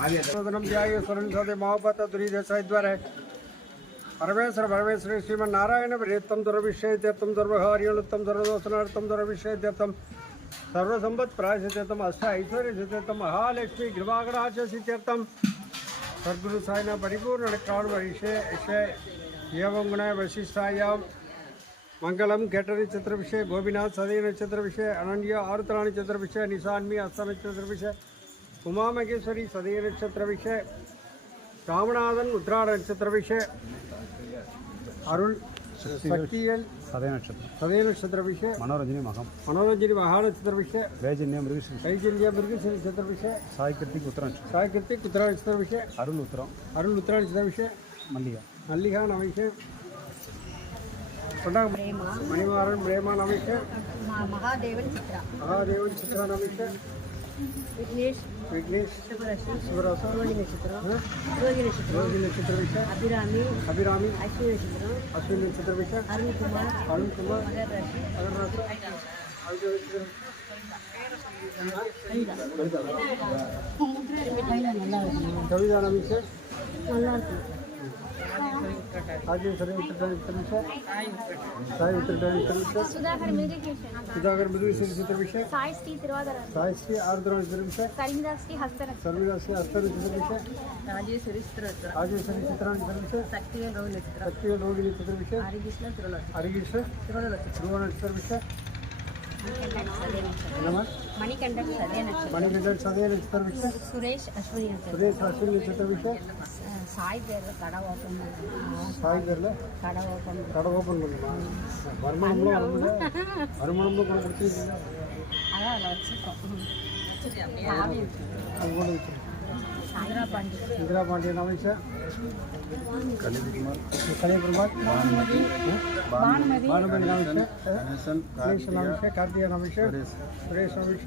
આવ્યો સાથે મહોબત અધુરી દેસાઈ દ્વારા. પરમેશ્વર, પરમેશ્વરી શ્રીમન નારાયણ રેતમ દુરવિષયતમ દુર્વ હરિયણોત્તમ દુર્વદોષનાર્તમ દુરવિષયતમ સર્વસંપત પ્રાય છે તેતમ અષ્ટ ઐશ્વર્ય છે તેતમ, મહાલક્ષ્મી ગૃહાગણા છે સિત્યર્તમ સદગુરુ સાંઈના પરિપૂર્ણ કાળ વરિષે છે. યવંગુણાય મંગલમ કેટરી ચતુર્વિષય ગોપીનાથ સદી નક્ષત્ર અનન્ય આર્તરાણી ચતુર્વિષય નિશાનમી અસ્ત નક્ષત્ર உமாமகேஸ்வரி சதய நட்சத்திரவிஷ ராமநாதன் உத்ராட நட்சத்திரவிஷ அருள் சக்தியல் சதய நட்சத்திரம். சதய நட்சத்திரவிஷ மனோரஞ்சனி மகம். மனோரஞ்சனி மகாநட்சத்திரவிஷ வைஜன்யம் மிருகசி வைஜன்யம் மிருகசி நட்சத்திரவிஷ சாய் கிருத்திக் உத்தர சாய் கிருத்திக் உத்தர நட்சத்திரவிஷ அருள் உத்தரம் அருள் உத்தர நட்சத்திரவிஷ மல்லிகா. மல்லிகா நவிஷ மணிமாறன் பிரேமா நவிஷ மகாதேவன் சித்ரா. மகாதேவன் சித்ரா நவிஷ. விக்னேஷ். விக்னேஷ் சிவராசி சிவராச ரோஹி நட்சத்திரம் ஆ? ரோஹி நட்சத்திரம் ரோஹி நட்சத்திர விஷய அபிராமி அபிராமி அஸ்வினி நட்சத்திரம் அஸ்வினி நட்சத்திர விஷய அருண்குமார் அருண்குமார் மகர் ராசி அகர்ராச அது நல்லா இருக்கும் கவிதா நமிஷ நல்லா இருக்கும் आगे सर इंटर डायरेक्टर से साई इंटर डायरेक्टर से सुधाकर मेडिकेशन सुधाकर मेडिकेशन से साई स्टी तिरवादर साई स्टी आर्द्र से करीमदास की हस्तर करीमदास की हस्तर से आगे सरिस्त्र आगे सरिस्त्र से शक्ति रोहिणी से शक्ति रोहिणी से हरिकृष्ण से हरिकृष्ण से तिरवादर से तिरवादर से मणिकंडक सदय नक्षत्र मणिकंडक सदय नक्षत्र मणिकंडक सदय नक्षत्र सुरेश अश्विनी। सुरेश अश्विनी नक्षत्र சாய் பேர் கடை ஓப்பன் சாய் பேர்ல? கடை ஓப்பன் கடை ஓப்பன் பண்ணுமா? வருமானம்லாம் வரல வருமானம்லாம் கூட கொடுத்துருக்கீங்க அதான் அதில் வச்சுருக்கோம். ஆவி அது கூட வச்சிருக்கோம் சாய்ரா பாண்டி இந்திரா பாண்டியன் அமைச்ச? கலிகுமார் கலியகுமார் பானுமதி. பானுமதி. அமைச்ச? கணேசன் கணேசன் அமைச்ச? கார்த்திகன் அமைச்ச? சுரேஷ். அமைச்ச?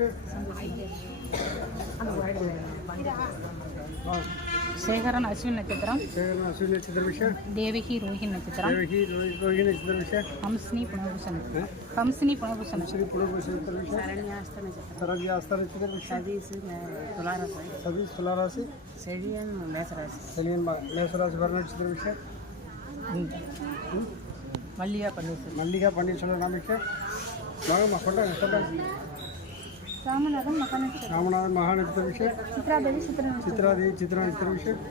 சேகரன் அஸ்வின் நட்சத்திரம் சேகரன் அஸ்வினி சித்திரவிஷ தேவகி ரோஹின் நட்சத்திரம் தேவகி ரோஹிணி சித்திரவிஷ ஹம்ஸ்னி புனர்பூசன் ஹம்ஸ்னி புனர்பூசன் ஸ்ரீ புலபூஷ சித்திரவிஷ சரண்யாஸ்த நட்சத்திரம் சரண்யா அஸ்தர சித்திரவிஷ சதீஷ் துளாராசி சதீஷ் துளாராசி செழியன் மேசராசி செலியன் மேசராசி வர்ண சித்திரவிஷ மல்லிகா பன்னீர்செல்வம் மல்லிகா பன்னீர்செல்வம் அமைச்ச மகமா சொல்றாங்க சொல்றாங்க ராமநாதன் ರಾಮನಾಥನ್ ಮಹಾನಕ್ಷತ್ರ ರಾಮನಾಥನ್ ಮಹಾನಕ್ಷತ್ರ ಅಭಿಷೇಕ್ ಚಿತ್ರಾದೇವಿ ಚಿತ್ರ ಚಿತ್ರಾದೇವಿ ಚಿತ್ರ ಅಭಿಷೇಕ್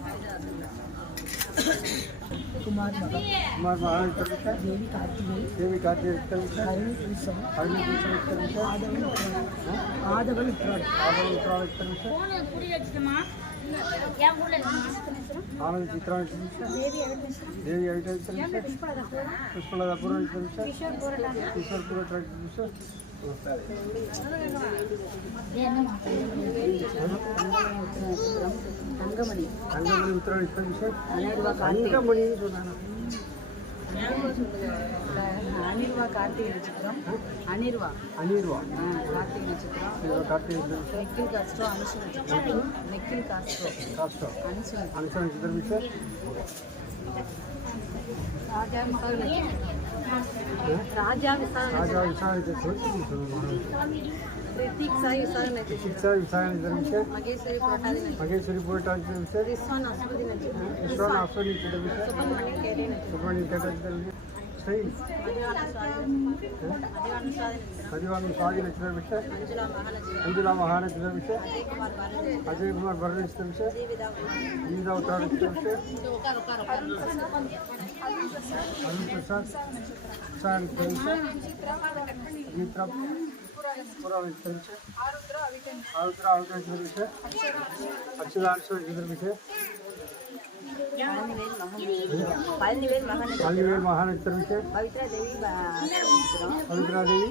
कुमार कुमार महाराज कविता देवी कार्तिकेय देवी कार्तिकेय कविता हरिण उत्सव हरिण उत्सव कविता आदवल आदवल उत्तराज आदवल उत्तराज कविता पूरी रचना ಯಾವ ಮೂಲ ಆನಂದ ಚಿತ್ರ ದೇವಿ ದೇವಿ ಐಟಲ್ ಪುಷ್ಪಳದ ಪೂರ್ಣ ಪುಷ್ಪಳದ ಪೂರ್ಣ ಕಿಶೋರ್ ಪೂರ ಕಿಶೋರ್ ಪೂರ ಟ್ರಾಕ್ தங்கமணி. அங்கமணி உத்ராட சித்திரவிஷ அனிர்வா கார்த்திகை அங்கமணின்னு சொன்னாங்க அனிர்வா. கார்த்திகை நட்சத்திரம். அனிர்வா அனிர்வா கார்த்திகை நட்சத்திரம். கார்த்திகை நெக்கில் காஸ்ட்ரோ அனுஷ நட்சத்திரம். நெக்கில் காஸ்ட்ரோ. காஷ்டம் அனுஷ நட்சத்திரம். அனுசன சித்திரவிஷ ராஜா விசாக ராஜா விசாரித்த சொல்லுங்க ரித்திக் சாய் விசாக நட்சத்திரம் சிக்ஷா விசாரணை சித்திரவிஷ மகேஸ்வரி புரட்டாதி நட்சத்திரம் மகேஸ்வரி பூரட்டா சித்திரவிஷ ரிஸ்வான் அஸ்வதி நட்சத்திரம் விஸ்வன் ಶ್ರೀ ಸಜಿವಾನು ಸಾಗಿ ರಚಿಸಿದ ವಿಷಯ ಮಂಜುಲಾ ಮಹಾನಚಿಸಿದ ವಿಷಯ ಅಜಯ್ ಕುಮಾರ್ ವರ್ಣಿಸಿದ ವಿಷಯ ಜೀವಿತಾ ಉತ್ತರ ರಚಿಸಿದ ವಿಷಯ ಅರುಣ್ ಪ್ರಸಾದ್ ಪ್ರಸಾದ್ ವಿಷಯ ಗೀತಾ ಪುರಾವಿಸಿದ ವಿಷಯ ಆರುದ್ರ ಆರುದ್ರ ವಿಷಯ ಅಕ್ಷರ ಅನುಸರಿಸಿದ ವಿಷಯ పళనివేల్ మహానక్షత్రం పవిత్రాదేవి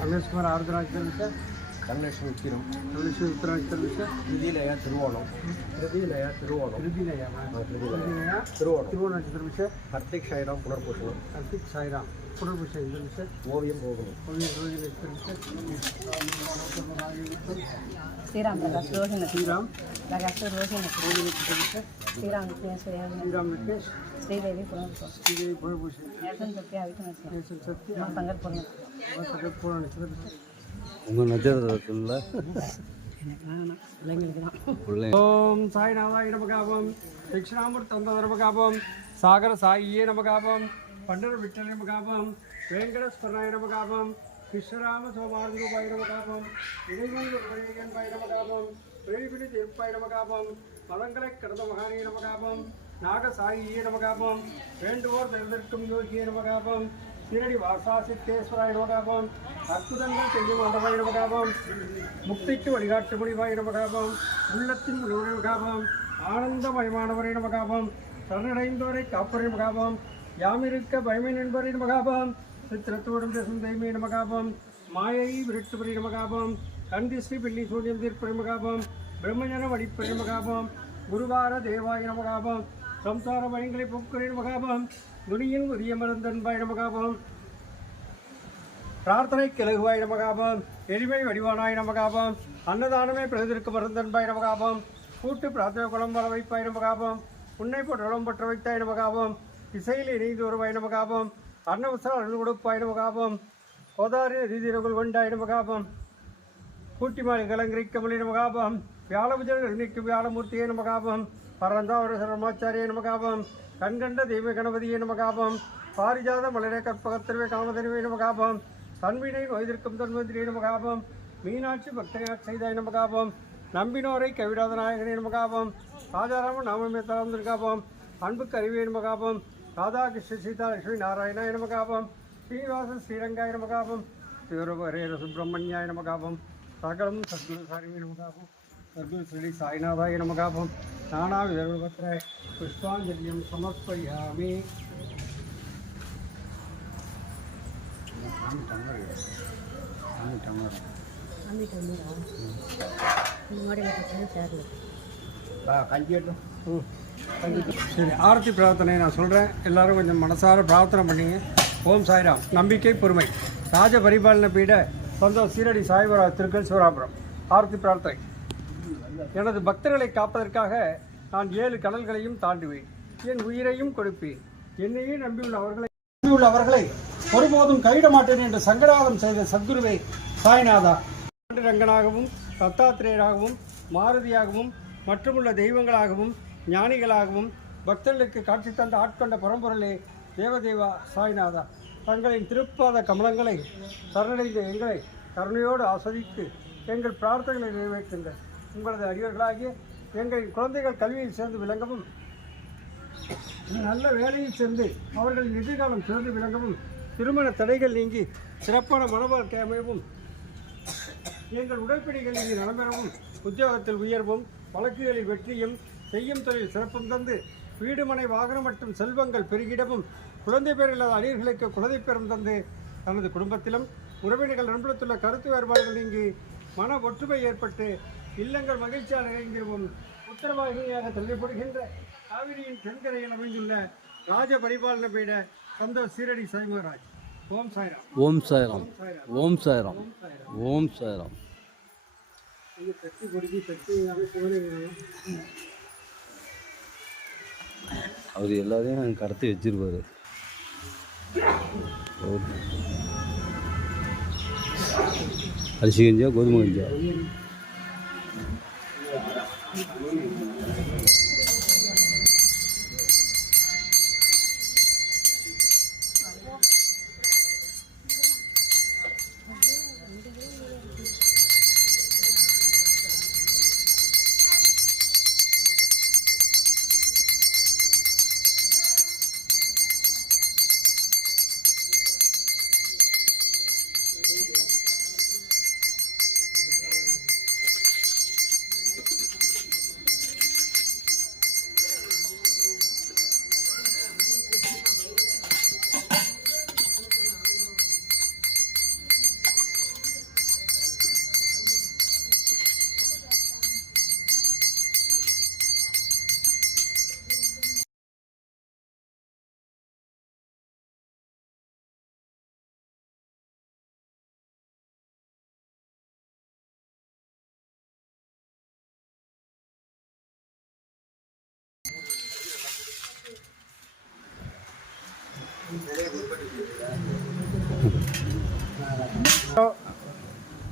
ரமேஷ் குமார் ஆறுதராஜ் சர்வீஸ் கண்ணேஷ் உத்திரம் கண்ணேஷ் உத்திராஜ் சர்வீஸ் திருதியிலயா திருவோணம் திருதியிலயா திருவோணம் திருதியிலயா திருவோணம் திருவோணம் சர்வீஸ் ஹர்திக் சாய்ராம் புனர்பூஷணம் ஹர்திக் சாய்ராம் குடும்ப செய்தல் சார். ஓவியம் போகணும். ஸ்ரீராம் ரோஹிண. ஸ்ரீராம். ரகசூர் ரோஹிண ஸ்ரீராமுக்கு ஸ்ரீராமுக்கு ஸ்ரீதேவி புனர்பூ ஸ்ரீதேவி புனர்பூ உங்கள் நட்சத்திரத்தில்? ஓம் சாய் நாதாய நமகாபம் தந்த நமகாபம் சாகர சாயியே நமகாபம் பண்டர விட்டலை மகாபம் வேங்கடஸ்வராய நமகாபம் விஸ்வராம சோமார்குபாய நமகாபம் இடையூர் பையன்பாய நமகாபம் பிரேபிடி தீர்ப்பாய நமகாபம் மதங்களை கடந்த மகானிய நமகாபம் நாகசாயியே நமகாபம் வேண்டுவோர் தேர்ந்தெடுக்கும் யோகிய நமகாபம் சீரடி வாசா சித்தேஸ்வராய நமகாபம் அற்புதங்கள் செய்யும் ஆண்டவாய் நமகாபம் முக்திக்கு வழிகாட்டு முடிவாய் நமகாபம் உள்ளத்தின் உணவு நமகாபம் ஆனந்தமயமானவரை நமகாபம் சரணடைந்தோரை காப்பறை நமகாபம் யாமிருக்க பயமை நண்பரின் மகாபம் சித்திரத்தோடும் பேசும் தெய்மையின் நமகாபம். மாயை விருட்டுபரி மகாபம் கந்திஸ்ரீ பில்லி சூரியம் தீர்ப்பரி மகாபம் பிரம்மஞன வடிப்பரின் நமகாபம். குருவார தேவாயின நமகாபம். சம்சார பயங்களை போக்குறை மகாபம் துணியின் உரிய மருந்தன்பாய் நமகாபம். பிரார்த்தனை கிழகுவாய் நமகாபம். எளிமை வடிவானாய் நமகாபம். அன்னதானமே பிரதிருக்கு மருந்தன்பாய் நமகாபம். கூட்டு பிரார்த்தனை குளம் வர வைப்பாய் நமகாபம். உன்னை போற்றலும் பற்ற வைத்தாய் நமகாபம். இசையில் இணைந்து வருவாய் நமகாபம். அன்னவசரம் அருள் கொடுப்பாய் நமகாபம். கோதாரி ரீதிரகுல் கொண்டாய் நமகாபம். கலங்கரிக்க கலங்கரிக்கமலி நமகாபம். வியாழபுஜன் நிற்கும் வியாழமூர்த்தியே நமகாபம். பரந்தாவர சரமாச்சாரிய நமகாபம். கண்கண்ட தெய்வ கணபதியே நமகாபம். பாரிஜாத மலரே கற்பகத்திரவே காமதனிவே நமகாபம். தன்வினை நோய்திருக்கும் தன்வந்திரியே நமகாபம். மீனாட்சி பக்தனையாட் செய்தாய் நமகாபம். நம்பினோரை கைவிடாத நாயகனே நமகாபம். ராஜாராமன் நாமமே தளர்ந்திருக்காபம். அன்புக்கு அறிவே நமகாபம். ராதாகிருஷ்ண சீதா லட்சுமி நாராயணாய நமகாபம் ஸ்ரீனிவாச ஸ்ரீரங்காய நமகாபம் சிவரபரேர சுப்பிரமணியாய நமகாபம் சகலம் சத்குரு சாரிவே நமகாபம் சத்குரு ஸ்ரீ சாய்நாதாய நமகாபம் நானா விதர்பத்திர புஷ்பாஞ்சலியம் சமர்ப்பயாமி. கஞ்சி எட்டும் சரி ஆரத்தி பிரார்த்தனை நான் சொல்கிறேன் எல்லாரும் கொஞ்சம் மனசார பிரார்த்தனை பண்ணிங்க. ஓம் சாய்ராம். நம்பிக்கை பொறுமை. ராஜ பரிபாலன பீட சொந்த சீரடி சாய்வரா திருக்கல் சிவராபுரம் ஆரத்தி பிரார்த்தனை. எனது பக்தர்களை காப்பதற்காக நான் ஏழு கடல்களையும் தாண்டுவேன். என் உயிரையும் கொடுப்பேன். என்னையே நம்பியுள்ள அவர்களை நம்பியுள்ள அவர்களை ஒருபோதும் கைவிட மாட்டேன் என்று சங்கடாதம் செய்த சத்குருவே சாய்நாதா. ரங்கனாகவும் தத்தாத்திரேயராகவும் மாருதியாகவும் மற்றுமுள்ள தெய்வங்களாகவும் ஞானிகளாகவும் பக்தர்களுக்கு காட்சி தந்த ஆட்கொண்ட பரம்பொருளே தேவதேவா சாய்நாதா. தங்களின் திருப்பாத கமலங்களை சரணடைந்த எங்களை கருணையோடு ஆஸ்வதித்து எங்கள் பிரார்த்தனைகளை நிறைவேற்றுங்க உங்களது அடியவர்களாகிய எங்களின் குழந்தைகள் கல்வியில் சேர்ந்து விளங்கவும் நல்ல வேலையில் சேர்ந்து அவர்களின் எதிர்காலம் சேர்ந்து விளங்கவும் திருமண தடைகள் நீங்கி சிறப்பான மனவாழ்க்கை அமையவும் எங்கள் உடற்படிகள் இங்கு நலம்பெறவும் உத்தியோகத்தில் உயர்வும் வழக்குகளில் வெற்றியும் செய்யும் தொழில் சிறப்பும் தந்து வீடு மனை வாகனம் மற்றும் செல்வங்கள் பெருகிடவும். குழந்தை பேர் இல்லாத அடியர்களுக்கு குழந்தை பேரும் தந்து தனது குடும்பத்திலும் உறவினர்கள் நண்புலத்துள்ள கருத்து வேறுபாடுகள் நீங்கி மன ஒற்றுமை ஏற்பட்டு இல்லங்கள் மகிழ்ச்சியால் நிறைந்திருவும். உத்தரவாகினியாக தள்ளப்படுகின்ற காவிரியின் தென்கரையில் அமைந்துள்ள ராஜ பரிபாலன பீட சந்தோ சீரடி சாய்மராஜ் ஓம் சாய்ராம். ஓம் சாய்ராம். ஓம் சாய்ராம். ஓம் சாய்ராம். இது சக்தி கொடுக்கி சக்தி அவர் எல்லாரையும் கடத்தி வச்சிருப்பார். அரிசி கஞ்சா கோதுமை கஞ்சா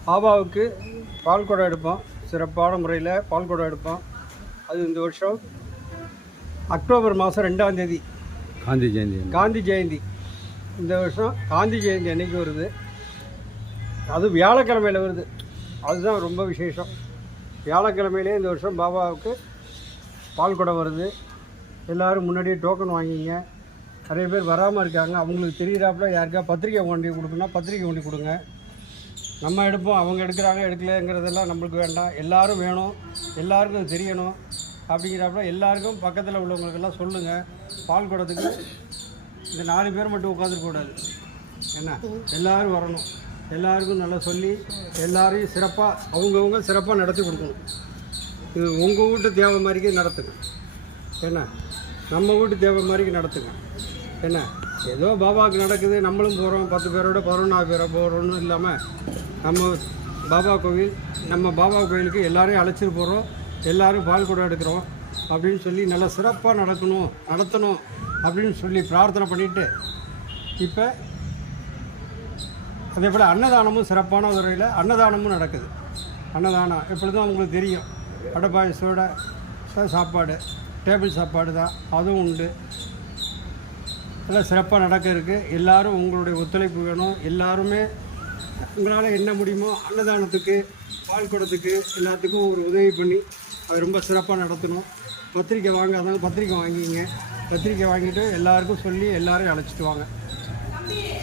பாபாவுக்கு பால் குடம் எடுப்போம். சிறப்பான முறையில் பால் குடம் எடுப்போம். அது இந்த வருஷம் அக்டோபர் மாதம் ரெண்டாம் தேதி. காந்தி ஜெயந்தி காந்தி ஜெயந்தி. இந்த வருஷம் காந்தி ஜெயந்தி அன்னைக்கு வருது. அது வியாழக்கிழமையில் வருது. அதுதான் ரொம்ப விசேஷம். வியாழக்கிழமையிலே இந்த வருஷம் பாபாவுக்கு பால் குடம் வருது. எல்லோரும் முன்னாடியே டோக்கன் வாங்கிங்க. நிறைய பேர் வராமல் இருக்காங்க. அவங்களுக்கு தெரியிறாப்புல யாருக்கா பத்திரிக்கை கொண்டு கொடுக்கணும்னா பத்திரிக்கை கொண்டு கொடுங்க. நம்ம எடுப்போம் அவங்க எடுக்கிறாங்க எடுக்கலைங்கிறதெல்லாம் நம்மளுக்கு வேண்டாம். எல்லோரும் வேணும் எல்லாருக்கும் அது தெரியணும் அப்படிங்கிறப்ப எல்லாருக்கும் பக்கத்தில் உள்ளவங்களுக்கெல்லாம் சொல்லுங்கள் பால் குடத்துக்கு இந்த நாலு பேர் மட்டும் உட்காந்துருக்கூடாது என்ன? எல்லாரும் வரணும். எல்லாருக்கும் நல்லா சொல்லி எல்லாரையும் சிறப்பாக அவங்கவுங்க சிறப்பாக நடத்தி கொடுக்கணும். இது உங்கள் வீட்டு தேவை மாதிரிக்கு நடத்துங்க. என்ன? நம்ம வீட்டு தேவை மாதிரிக்கு நடத்துங்க. என்ன? ஏதோ பாபாவுக்கு நடக்குது நம்மளும் போகிறோம் பத்து பேரோட பதினொன்றாவது பேரை போகிறோன்னு இல்லாமல் நம்ம பாபா கோவில் நம்ம பாபா கோவிலுக்கு எல்லாரையும் அழைச்சிட்டு போகிறோம் எல்லாரும் பால் குடம் எடுக்கிறோம் அப்படின்னு சொல்லி நல்லா சிறப்பாக நடக்கணும் நடத்தணும் அப்படின்னு சொல்லி பிரார்த்தனை பண்ணிவிட்டு இப்போ அதே போல் அன்னதானமும் சிறப்பான முறையில் அன்னதானமும் நடக்குது. அன்னதானம் எப்பொழுதும் அவங்களுக்கு தெரியும். வடை பாயசோட சாப்பாடு டேபிள் சாப்பாடு தான் அதுவும் உண்டு. எல்லாம் சிறப்பாக நடக்க இருக்குது எல்லாரும் உங்களுடைய ஒத்துழைப்பு வேணும். எல்லாருமே உங்களால் என்ன முடியுமோ அன்னதானத்துக்கு பால் குடத்துக்கு எல்லாத்துக்கும் ஒரு உதவி பண்ணி அது ரொம்ப சிறப்பாக நடத்தணும். பத்திரிக்கை வாங்காதவங்க பத்திரிக்கை வாங்கிங்க. பத்திரிக்கை வாங்கிட்டு எல்லாருக்கும் சொல்லி எல்லாரையும் அழைச்சிட்டு வாங்க.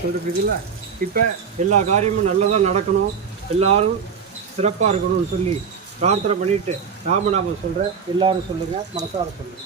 சொல்லிருக்குதுல்ல இப்போ எல்லா காரியமும் நல்லதாக நடக்கணும். எல்லோரும் சிறப்பாக இருக்கணும்னு சொல்லி பிரார்த்தனை பண்ணிவிட்டு ராமநாமம் சொல்கிறேன் எல்லோரும் சொல்லுங்கள் மனசார சொல்லுங்கள்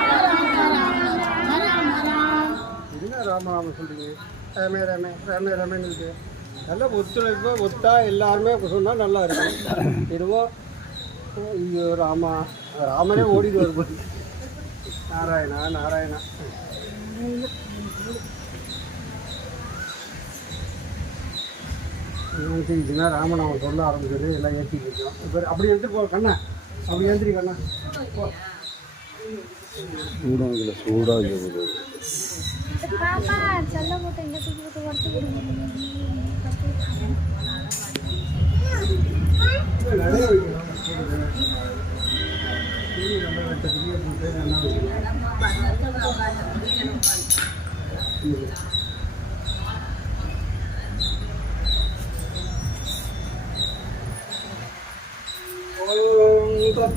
ராம ராம ராம ரமே ரமே ரமே ரமேன்னு இருக்கு. நல்லா ஒத்துழைப்பு ஒத்தா எல்லாருமே சொன்னால் நல்லா இருக்கும். இதுவோ ஐயோ ராமா ராமனே ஓடிட்டு வரும்போது நாராயணா நாராயணா. ஏற்றிக்கிச்சுன்னா ராமநாமம் சொல்ல ஆரம்பிச்சது எல்லாம் ஏற்றிக்கிட்டோம் இப்போ அப்படி எடுத்துட்டு போ கண்ணா. அப்படி ஏந்திரி கண்ணா. போ. சூடாக இல்லை சூடாக పాప చల్లబోతే ఇంకా చూపుతూ పడుతుంది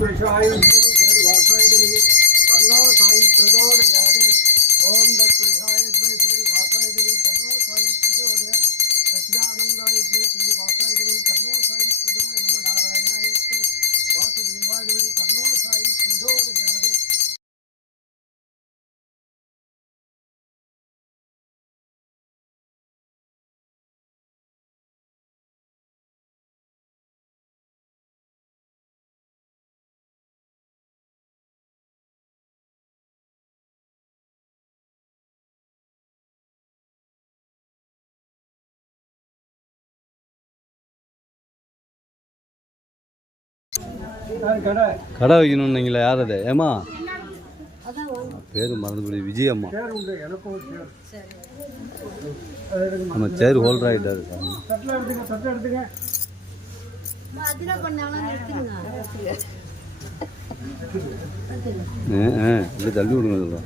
Thank you. கடை கடை வைக்கணுன்னீங்களா யார் அது? ஏமா பேர் மறந்துபடி விஜய் அம்மா பேர் உண்டு எனக்கும் ஒரு பேர் நம்ம சேர் ஹோல்டர் ஆகிட்டாரு தள்ளி விடுங்க எல்லாம்